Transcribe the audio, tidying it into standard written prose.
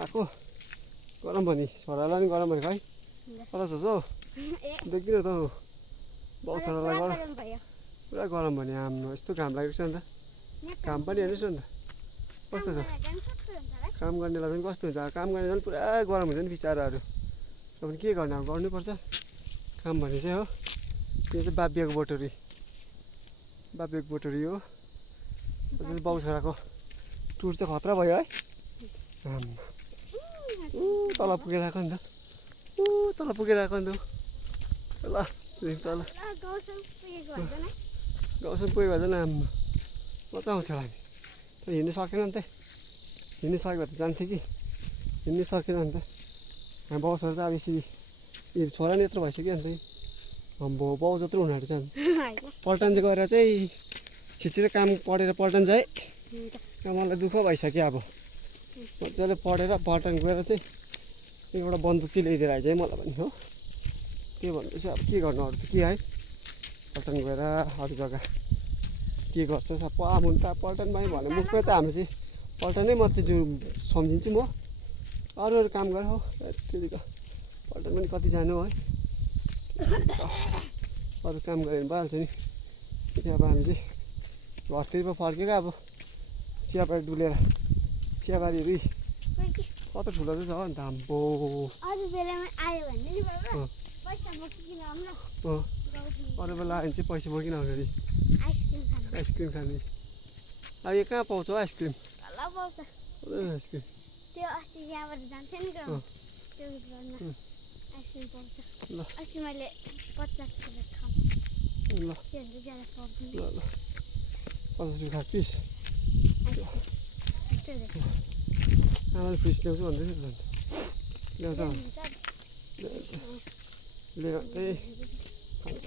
आएको गरम भने छोरालाई नि गरम भने खै कता छ हौ देख्दिनँ त हौ बाउ छोरालाई पुरा गरम भने हाम्रो यस्तो घाम लागेको छ नि त घाम पनि हेर्नुहोस् न त कस्तो छ काम गर्नेलाई पनि कस्तो हुन्छ काम गर्ने झन् पुरा गरम हुन्छ नि बिचराहरू अब के गर्ने अब गर्नुपर्छ काम भने चाहिँ हो त्यो चाहिँ बाबियाको बोटरी हो बाउ छोराको टुर चाहिँ खतरा भयो है तल पुगेर आएको नि त तल पुगेर आएको नि त ल तल गाउँसम्म पुगेको झन् आम्मा मजा आउँथ्यो होला नि हिँड्नु सकेन नि त हिँड्नु सक्यो भने त जान्थ्यो कि हिँड्नु सकेन नि त हामी बाउ छोरा चाहिँ अब यसरी छोरा नि यत्रो भइसक्यो नि त अम्बो बाउ जत्रो हुनु आँटेछ नि पल्टन चाहिँ गएर चाहिँ खिचेर काम पढेर पल्टन चाहिँ मलाई दुःख भइसक्यो अब मजाले पढेर पल्टन गएर चाहिँ एउटा बन्दुक चाहिँ ल्याइदिएर आइज है मलाई पनि हो त्यो भन्दैछ अब के गर्नु अरू त के है पल्टन गएर अरू जग्गा के गर्छ सब मुन्त पल्टनमै भने मुखमै त हामी चाहिँ पल्टनै मात्रै जो सम्झिन्छु म अरू काम गर हो त्यतिको पल्टन पनि कति जानु है अरू काम गऱ्यो भने भइहाल्छ नि त्यो अब हामी चाहिँ घरतिर पो फर्केको अब चियाबारी डुलेर चियाबारीहरू कस्तो ठुलो चाहिँ छ नि त आम्बो अरू बेला आयो भने चाहिँ पैसा बोकिन आउने अरे आइसक्रिम खाने अब यो कहाँ पाउँछ हौ आइसक्रिम आइसक्रिम त्यो अस्ति यहाँबाट जान्थ्यो नि त्यो गर्न आइसक्रिम पाउँछ अस्ति मैले 50 रुपियाँ खाऊ ल त्योभन्दा ज्यादा पाउँदैन ल ल 50 रुपियाँ पिस आमाले फिस ल्याउँछु भन्दै थियो ल्याउँछ ल्याउँदै खानु